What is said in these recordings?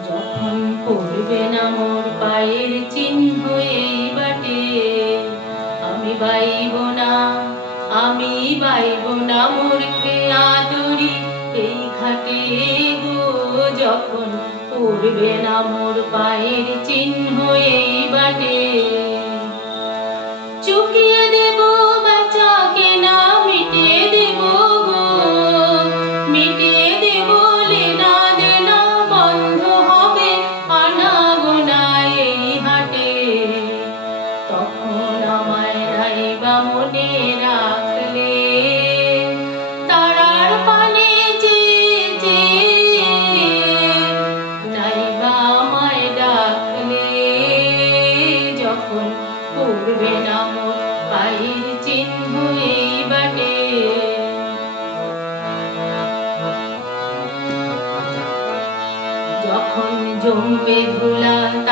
যখন পড়বে না মোর পায়ের চিহ্ন এই বাটে, আমি বাইব না, আমি বাইব না মোর কে আদরি এই ঘাটে গো, যখন পড়বে না মোর পায়ের চিহ্ন এই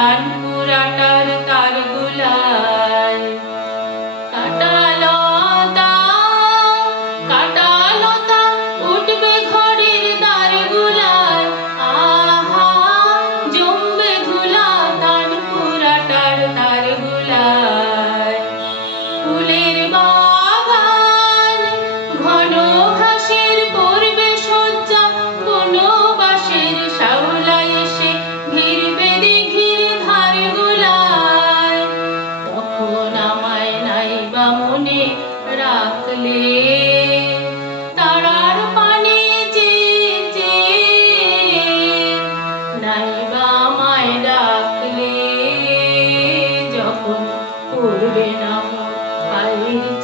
tan murata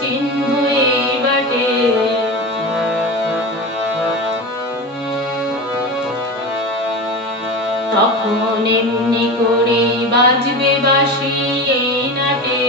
চিহ্ন বাটে। তখন এমনি করে বাজবে বাসি এই নাটে।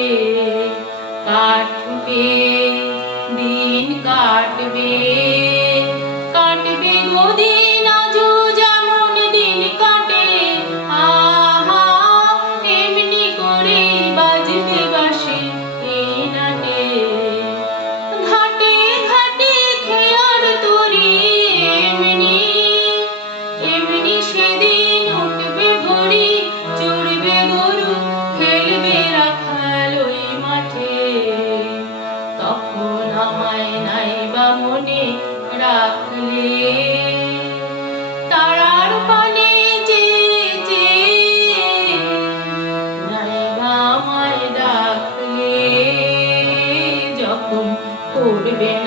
রাখলে। তারার পানে যে যে নাইবা আমায় ডাকলে যখন করবে না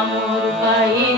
কামড় পাই